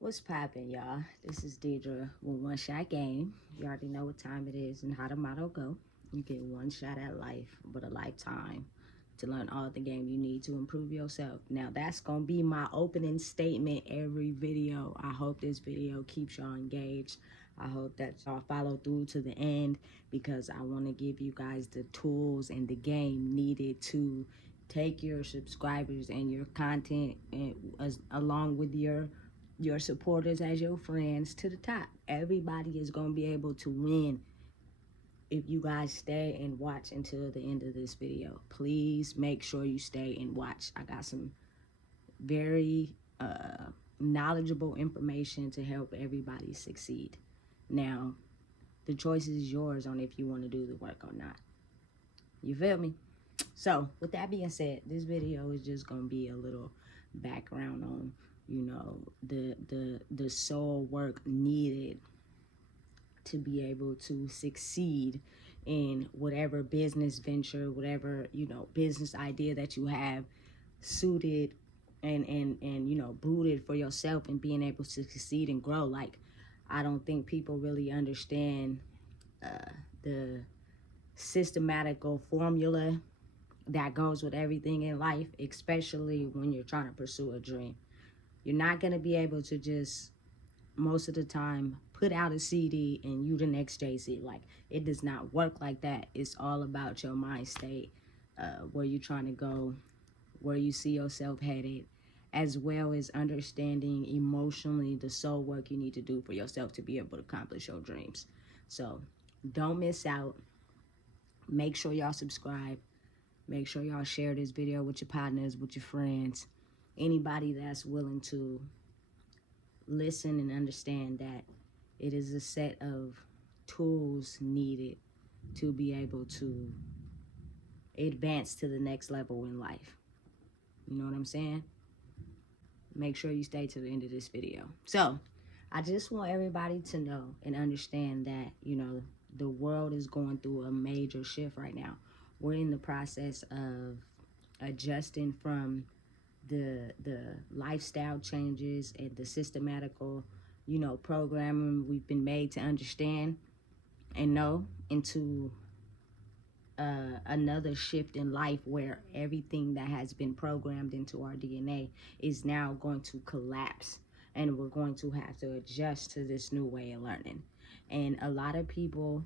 What's poppin', y'all? This is Deidra with One Shot Game. You already know what time it is and how the motto go. You get one shot at life, but a lifetime to learn all the game you need to improve yourself. Now, that's going to be my opening statement every video. I hope this video keeps y'all engaged. I hope that y'all follow through to the end because I want to give you guys the tools and the game needed to take your subscribers and your content and, along with your supporters as your friends to the top. Everybody is going to be able to win if you guys stay and watch until the end of this video. Please make sure you stay and watch. I got some very knowledgeable information to help everybody succeed. Now, the choice is yours on if you want to do the work or not. You feel me? So, with that being said, this video is just going to be a little background on the soul work needed to be able to succeed in whatever business venture, whatever business idea that you have suited and booted for yourself, and being able to succeed and grow. Like, I don't think people really understand the systematical formula that goes with everything in life, especially when you're trying to pursue a dream. You're not going to be able to just, most of the time, put out a CD and you the next Jay-Z. Like, it does not work like that. It's all about your mind state, where you're trying to go, where you see yourself headed, as well as understanding emotionally the soul work you need to do for yourself to be able to accomplish your dreams. So, don't miss out. Make sure y'all subscribe. Make sure y'all share this video with your partners, with your friends. Anybody that's willing to listen and understand that it is a set of tools needed to be able to advance to the next level in life. You know what I'm saying? Make sure you stay to the end of this video. So, I just want everybody to know and understand that, the world is going through a major shift right now. We're in the process of adjusting from the lifestyle changes and the systematical, programming we've been made to understand and know, into another shift in life where everything that has been programmed into our DNA is now going to collapse, and we're going to have to adjust to this new way of learning. And a lot of people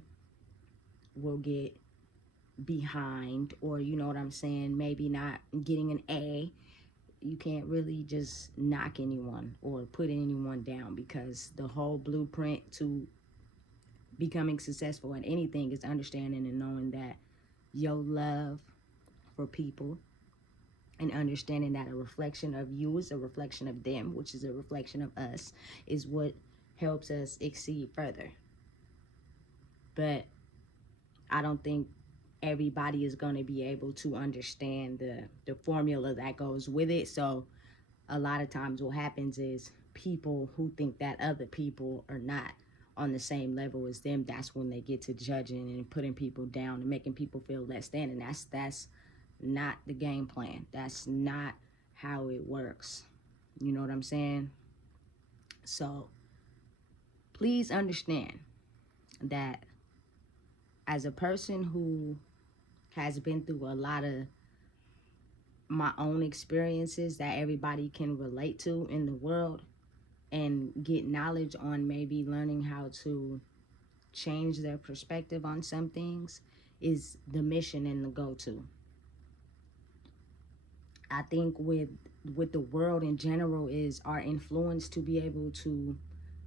will get behind, or maybe not getting an A. You can't really just knock anyone or put anyone down, because the whole blueprint to becoming successful in anything is understanding and knowing that your love for people and understanding that a reflection of you is a reflection of them, which is a reflection of us, is what helps us exceed further. But I don't think everybody is going to be able to understand the formula that goes with it. So a lot of times what happens is people who think that other people are not on the same level as them, that's when they get to judging and putting people down and making people feel less than. And that's not the game plan. That's not how it works. You know what I'm saying? So please understand that as a person who has been through a lot of my own experiences that everybody can relate to in the world, and get knowledge on maybe learning how to change their perspective on some things, is the mission and the go-to. I think with the world in general, is our influence to be able to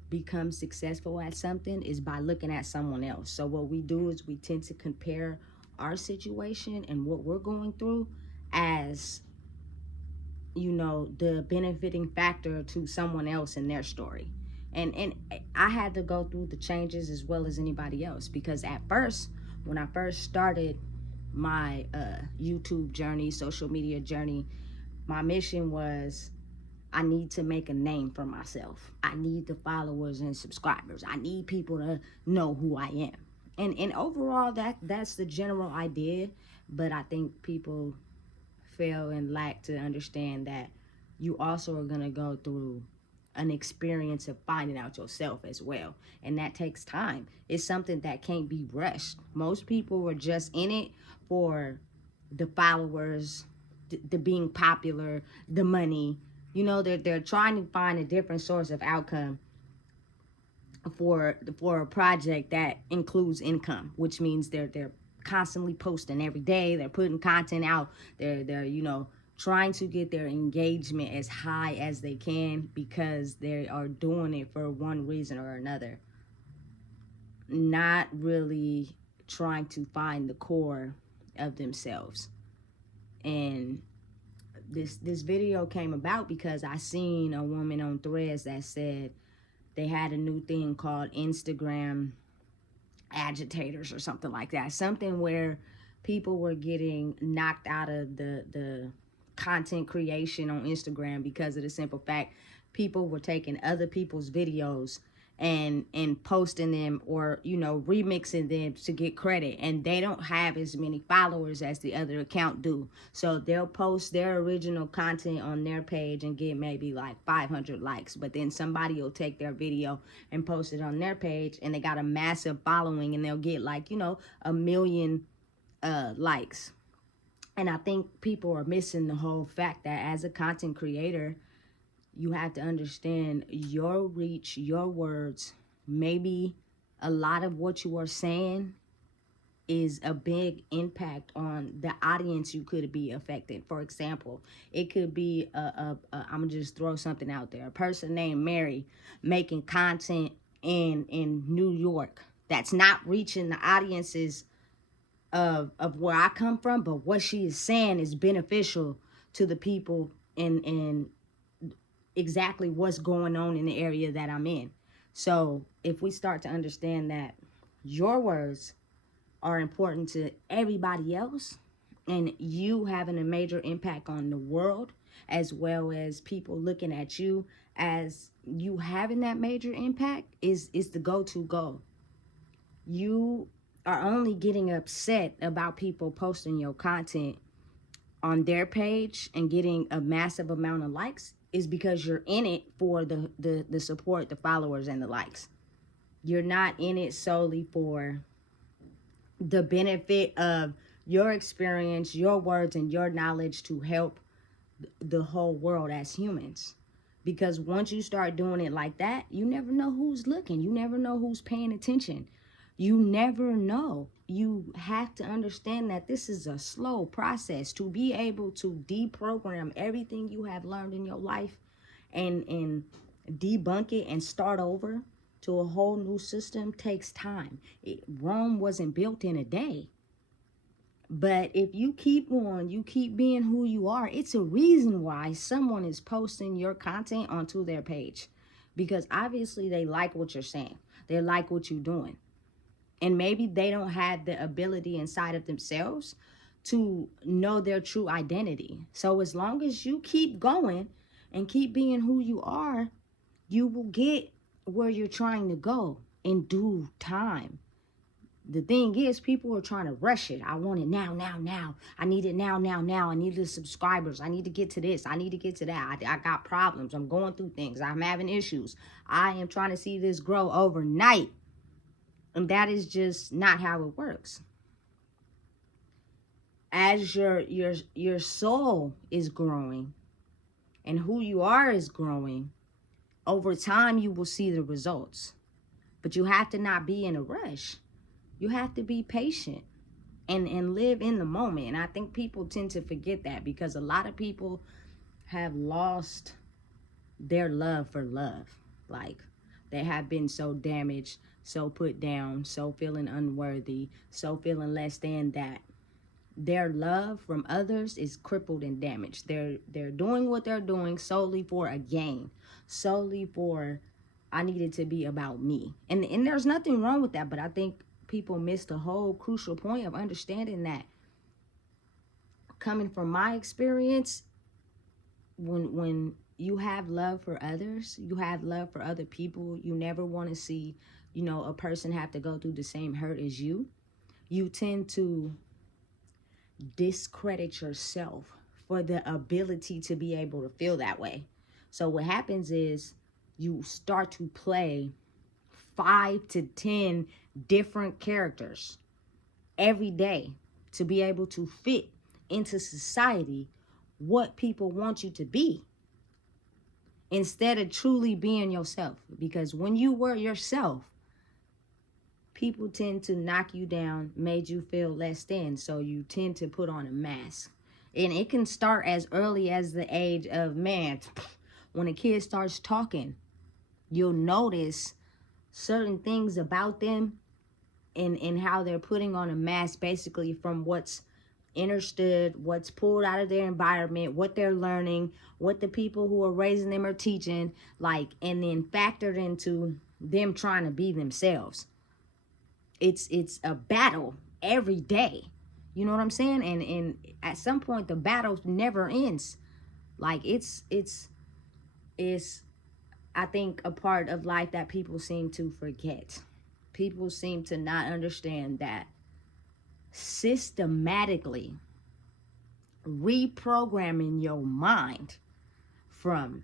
become successful at something is by looking at someone else. So what we do is we tend to compare our situation and what we're going through as the benefiting factor to someone else in their story. And I had to go through the changes as well as anybody else, because at first, when I first started my YouTube journey, social media journey, my mission was, I need to make a name for myself. I need the followers and subscribers. I need people to know who I am. And overall, that's the general idea. But I think people fail and lack to understand that you also are going to go through an experience of finding out yourself as well. And that takes time. It's something that can't be rushed. Most people are just in it for the followers, the being popular, the money. You know, they're trying to find a different source of outcome for a project that includes income, which means they're constantly posting every day. They're putting content out. They're you know, trying to get their engagement as high as they can because they are doing it for one reason or another. Not really trying to find the core of themselves. And this video came about because I seen a woman on Threads that said they had a new thing called Instagram agitators or something like that. Something where people were getting knocked out of the content creation on Instagram because of the simple fact people were taking other people's videos and posting them, or you know, remixing them to get credit, and they don't have as many followers as the other account do. So they'll post their original content on their page and get maybe like 500 likes, but then somebody will take their video and post it on their page and they got a massive following and they'll get like, you know, 1 million likes. And I think people are missing the whole fact that as a content creator, you have to understand your reach, your words. Maybe a lot of what you are saying is a big impact on the audience you could be affected. For example, it could be I'm gonna just throw something out there. A person named Mary making content in New York that's not reaching the audiences of where I come from, but what she is saying is beneficial to the people in exactly what's going on in the area that I'm in. So if we start to understand that your words are important to everybody else, and you having a major impact on the world, as well as people looking at you as you having that major impact, is the go-to goal. You are only getting upset about people posting your content on their page and getting a massive amount of likes is because you're in it for the support, the followers, and the likes. You're not in it solely for the benefit of your experience, your words, and your knowledge to help the whole world as humans. Because once you start doing it like that, you never know who's looking. You never know who's paying attention. You never know. You have to understand that this is a slow process to be able to deprogram everything you have learned in your life and debunk it and start over to a whole new system takes time. Rome wasn't built in a day. But if you keep on, you keep being who you are, it's a reason why someone is posting your content onto their page. Because obviously they like what you're saying. They like what you're doing. And maybe they don't have the ability inside of themselves to know their true identity. So as long as you keep going and keep being who you are, you will get where you're trying to go in due time. The thing is, people are trying to rush it. I want it now, now, now. I need it now, now, now. I need the subscribers. I need to get to this. I need to get to that. I got problems. I'm going through things. I'm having issues. I am trying to see this grow overnight. And that is just not how it works. As your soul is growing and who you are is growing, over time you will see the results. But you have to not be in a rush. You have to be patient and live in the moment. And I think people tend to forget that because a lot of people have lost their love for love. Like, they have been so damaged, so put down, so feeling unworthy, so feeling less than, that their love from others is crippled and damaged. They're doing what they're doing solely for a gain, solely for, I need it to be about me. And there's nothing wrong with that, but I think people miss the whole crucial point of understanding that, coming from my experience, when you have love for others, you have love for other people, you never want to see, you know, a person have to go through the same hurt as you. You tend to discredit yourself for the ability to be able to feel that way. So what happens is you start to play 5 to 10 different characters every day to be able to fit into society what people want you to be, instead of truly being yourself. Because when you were yourself, people tend to knock you down, made you feel less than, so you tend to put on a mask. And it can start as early as the age of, man, when a kid starts talking, you'll notice certain things about them and how they're putting on a mask, basically from what's understood, what's pulled out of their environment, what they're learning, what the people who are raising them are teaching, like, and then factored into them trying to be themselves. It's a battle every day. You know what I'm saying? And at some point the battle never ends. Like, it's I think a part of life that people seem to forget. People seem to not understand that systematically reprogramming your mind from,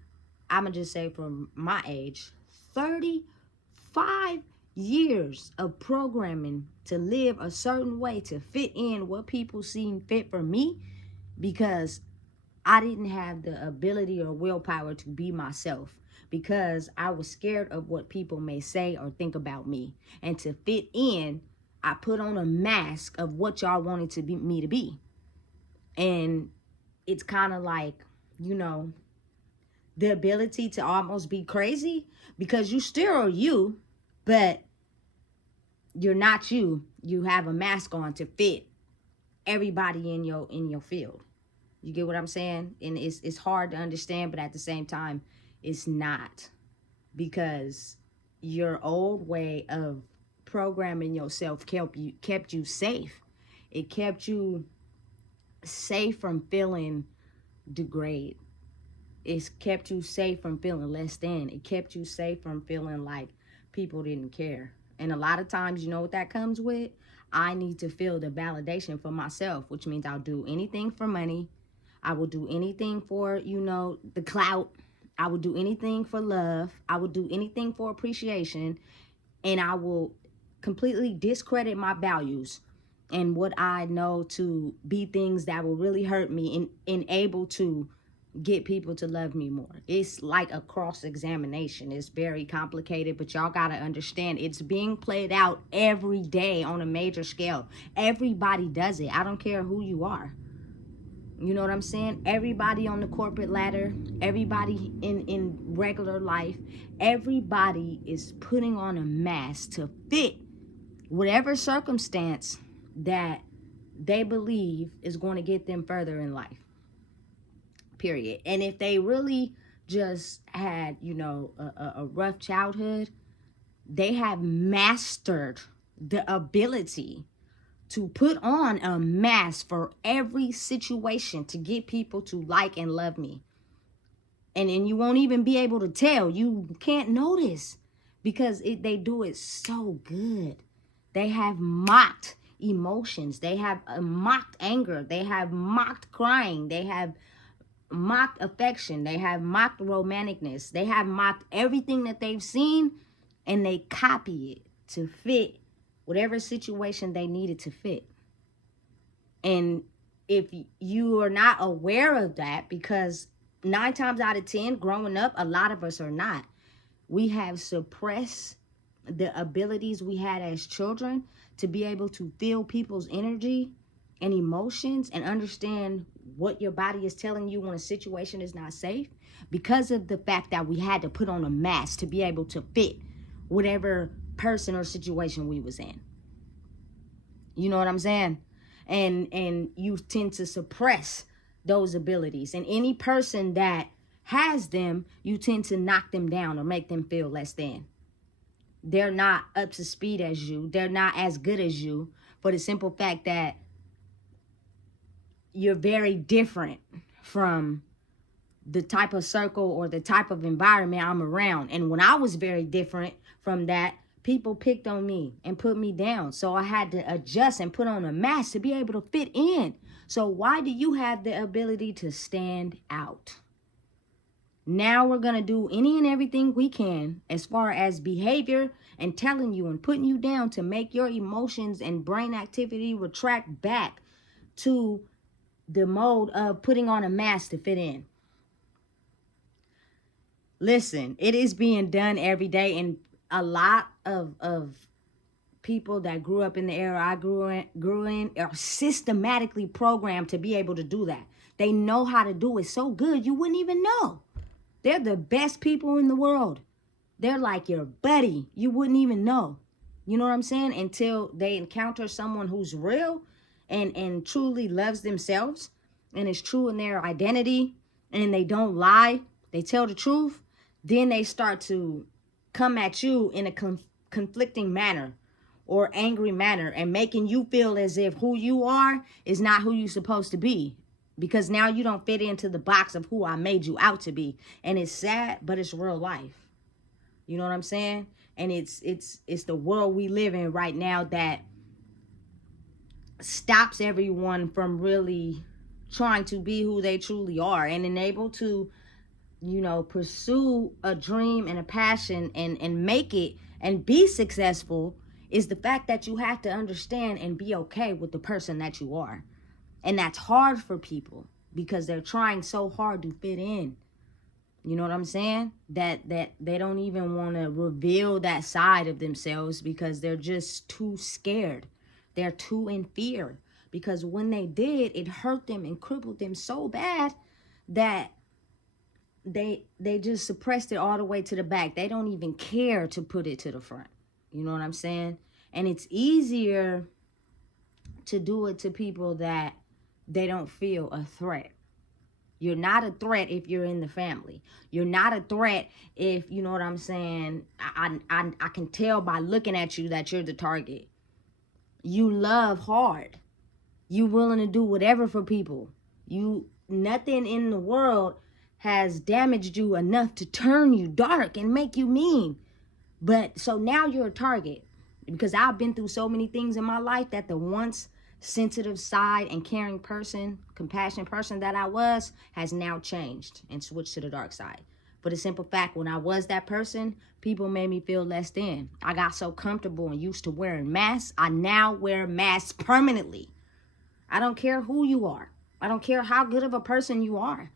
I'm gonna just say from my age, 35 years of programming to live a certain way to fit in what people seem fit for me, because I didn't have the ability or willpower to be myself, because I was scared of what people may say or think about me. And to fit in, I put on a mask of what y'all wanted to be me to be. And it's kind of like, you know, the ability to almost be crazy, because you still are you, but you're not you. You have a mask on to fit everybody in your field. You get what I'm saying? And it's hard to understand, but at the same time, it's not, because your old way of programming yourself kept you safe. It kept you safe from feeling degraded. It's kept you safe from feeling less than. It kept you safe from feeling like people didn't care. And a lot of times, you know what that comes with? I need to feel the validation for myself, which means I'll do anything for money. I will do anything for, you know, the clout. I will do anything for love. I will do anything for appreciation. And I will completely discredit my values and what I know to be things that will really hurt me and able to get people to love me more. It's like a cross-examination. It's very complicated, but y'all gotta understand it's being played out every day on a major scale. Everybody does it. I don't care who you are. You know what I'm saying? Everybody on the corporate ladder, everybody in regular life, everybody is putting on a mask to fit whatever circumstance that they believe is going to get them further in life. Period. And if they really just had, you know, a rough childhood, they have mastered the ability to put on a mask for every situation to get people to like and love me. And then you won't even be able to tell. You can't notice, because they do it so good. They have mocked emotions. They have mocked anger. They have mocked crying. They have mocked affection. They have mocked romanticness. They have mocked everything that they've seen, and they copy it to fit whatever situation they needed to fit. And if you are not aware of that, because 9 times out of 10 growing up, a lot of us are not. We have suppressed the abilities we had as children to be able to feel people's energy and emotions and understand what your body is telling you when a situation is not safe, because of the fact that we had to put on a mask to be able to fit whatever person or situation we was in. You know what I'm saying? And you tend to suppress those abilities. And any person that has them, you tend to knock them down or make them feel less than. They're not up to speed as you. They're not as good as you, for the simple fact that you're very different from the type of circle or the type of environment I'm around. And when I was very different from that, people picked on me and put me down. So I had to adjust and put on a mask to be able to fit in. So why do you have the ability to stand out? Now we're going to do any and everything we can as far as behavior and telling you and putting you down to make your emotions and brain activity retract back to the mode of putting on a mask to fit in. Listen, it is being done every day, and a lot of people that grew up in the era I grew in are systematically programmed to be able to do that. They know how to do it so good you wouldn't even know. They're the best people in the world. They're like your buddy. You wouldn't even know. You know what I'm saying? Until they encounter someone who's real and truly loves themselves and is true in their identity, and they don't lie, they tell the truth, then they start to come at you in a conflicting manner or angry manner and making you feel as if who you are is not who you're supposed to be. Because now you don't fit into the box of who I made you out to be. And it's sad, but it's real life. You know what I'm saying? And it's the world we live in right now that stops everyone from really trying to be who they truly are and enable to, you know, pursue a dream and a passion and make it and be successful, is the fact that you have to understand and be okay with the person that you are. And that's hard for people because they're trying so hard to fit in. You know what I'm saying? That they don't even want to reveal that side of themselves because they're just too scared. They're too in fear. Because when they did, it hurt them and crippled them so bad that they just suppressed it all the way to the back. They don't even care to put it to the front. You know what I'm saying? And it's easier to do it to people that they don't feel a threat. You're not a threat if you're in the family. You're not a threat if, you know what I'm saying, I can tell by looking at you that you're the target. You love hard. You willing to do whatever for people. Nothing in the world has damaged you enough to turn you dark and make you mean. But so now you're a target. Because I've been through so many things in my life that the once sensitive side and caring person, compassionate person that I was has now changed and switched to the dark side. For the simple fact, when I was that person, people made me feel less than. I got so comfortable and used to wearing masks. I now wear masks permanently. I don't care who you are. I don't care how good of a person you are.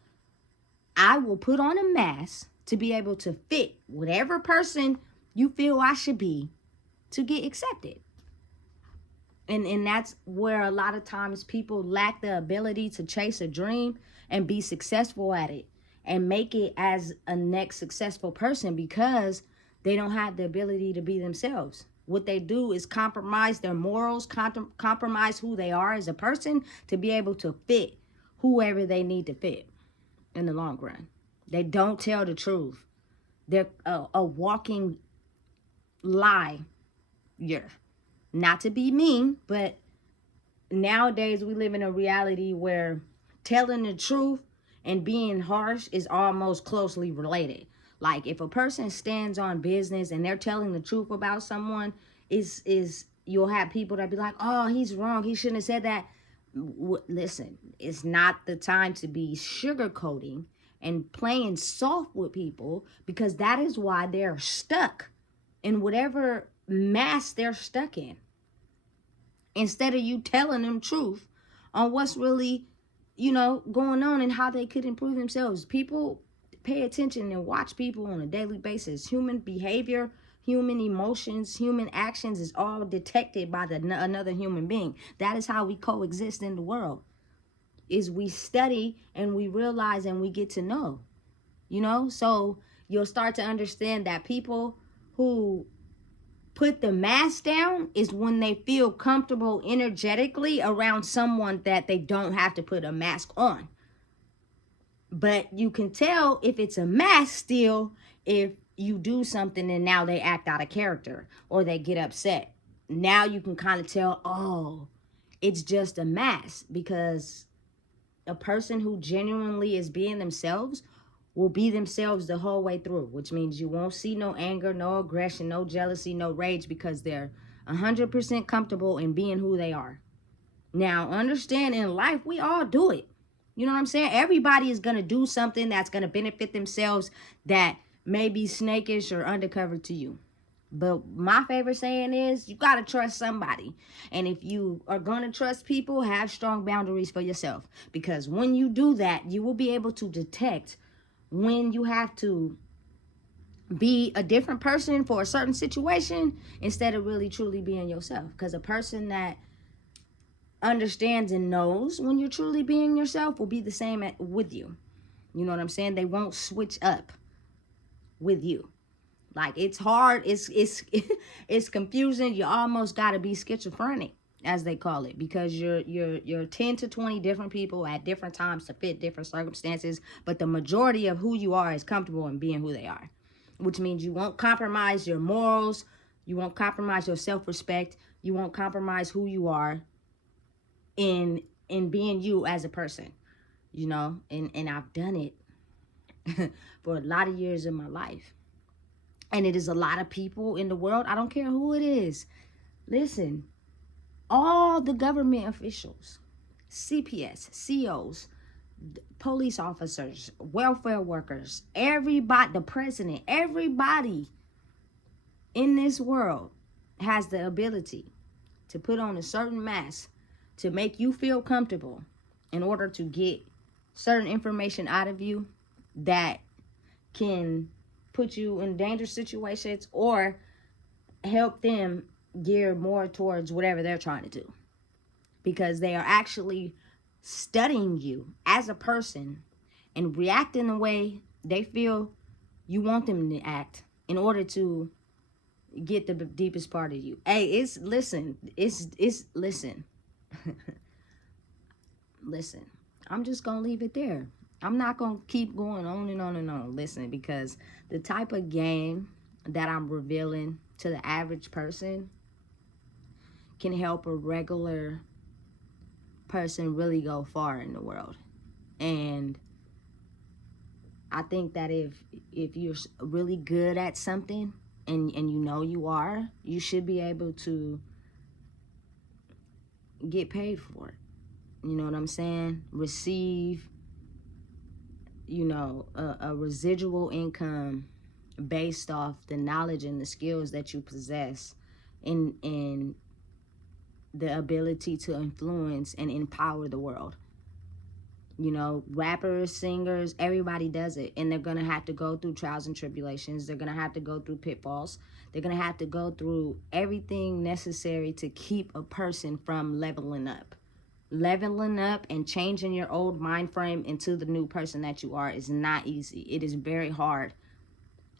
I will put on a mask to be able to fit whatever person you feel I should be to get accepted. And that's where a lot of times people lack the ability to chase a dream and be successful at it and make it as a next successful person because they don't have the ability to be themselves. What they do is compromise their morals, compromise who they are as a person to be able to fit whoever they need to fit in the long run. They don't tell the truth. They're a walking lie. Yeah. Not to be mean, but nowadays we live in a reality where telling the truth and being harsh is almost closely related. Like if a person stands on business and they're telling the truth about someone, is you'll have people that be like, oh, he's wrong, he shouldn't have said that. Listen, it's not the time to be sugarcoating and playing soft with people, because that is why they're stuck in whatever mask they're stuck in. Instead of you telling them truth on what's really, you know, going on and how they could improve themselves. People pay attention and watch people on a daily basis. Human behavior, human emotions, human actions is all detected by another human being. That is how we coexist in the world. Is we study and we realize and we get to know, you know? So you'll start to understand that people who put the mask down is when they feel comfortable energetically around someone that they don't have to put a mask on. But you can tell if it's a mask still if you do something and now they act out of character or they get upset. Now you can kind of tell, oh, it's just a mask, because a person who genuinely is being themselves will be themselves the whole way through, which means you won't see no anger, no aggression, no jealousy, no rage, because they're 100% comfortable in being who they are. Now, understand in life, we all do it. You know what I'm saying? Everybody is going to do something that's going to benefit themselves that may be snakish or undercover to you. But my favorite saying is, you got to trust somebody. And if you are going to trust people, have strong boundaries for yourself. Because when you do that, you will be able to detect when you have to be a different person for a certain situation instead of really truly being yourself. Because a person that understands and knows when you're truly being yourself will be the same with you. You know what I'm saying? They won't switch up with you. Like, it's hard, it's it's confusing. You almost got to be schizophrenic, as they call it, because you're 10 to 20 different people at different times to fit different circumstances, but the majority of who you are is comfortable in being who they are, which means you won't compromise your morals, you won't compromise your self-respect, you won't compromise who you are in being you as a person, you know. And I've done it for a lot of years in my life. And it is a lot of people in the world. I don't care who it is. Listen, all the government officials, CPS, COs, police officers, welfare workers, everybody, the president, everybody in this world has the ability to put on a certain mask to make you feel comfortable in order to get certain information out of you that can put you in dangerous situations or help them gear more towards whatever they're trying to do, because they are actually studying you as a person and reacting the way they feel you want them to act in order to get the deepest part of you. Hey, it's listen. Listen, I'm just gonna leave it there. I'm not going to keep going on and on and on. Listen, because the type of game that I'm revealing to the average person can help a regular person really go far in the world. And I think that if you're really good at something and you know you are, you should be able to get paid for it. You know what I'm saying? Receive, you know, a residual income based off the knowledge and the skills that you possess in the ability to influence and empower the world. You know, rappers, singers, everybody does it. And they're going to have to go through trials and tribulations. They're going to have to go through pitfalls. They're going to have to go through everything necessary to keep a person from leveling up. Leveling up and changing your old mind frame into the new person that you are is not easy. It is very hard.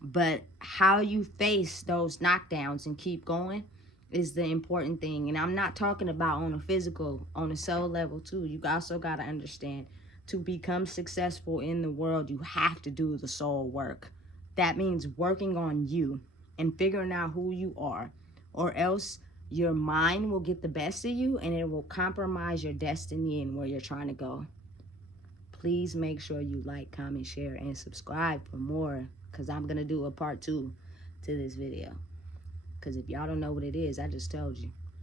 But how you face those knockdowns and keep going is the important thing. And I'm not talking about on a physical, on a soul level too. You also got to understand, to become successful in the world, you have to do the soul work. That means working on you and figuring out who you are, or else your mind will get the best of you and it will compromise your destiny and where you're trying to go. Please make sure you like, comment, share, and subscribe for more, because I'm going to do a part 2 to this video. Because if y'all don't know what it is, I just told you.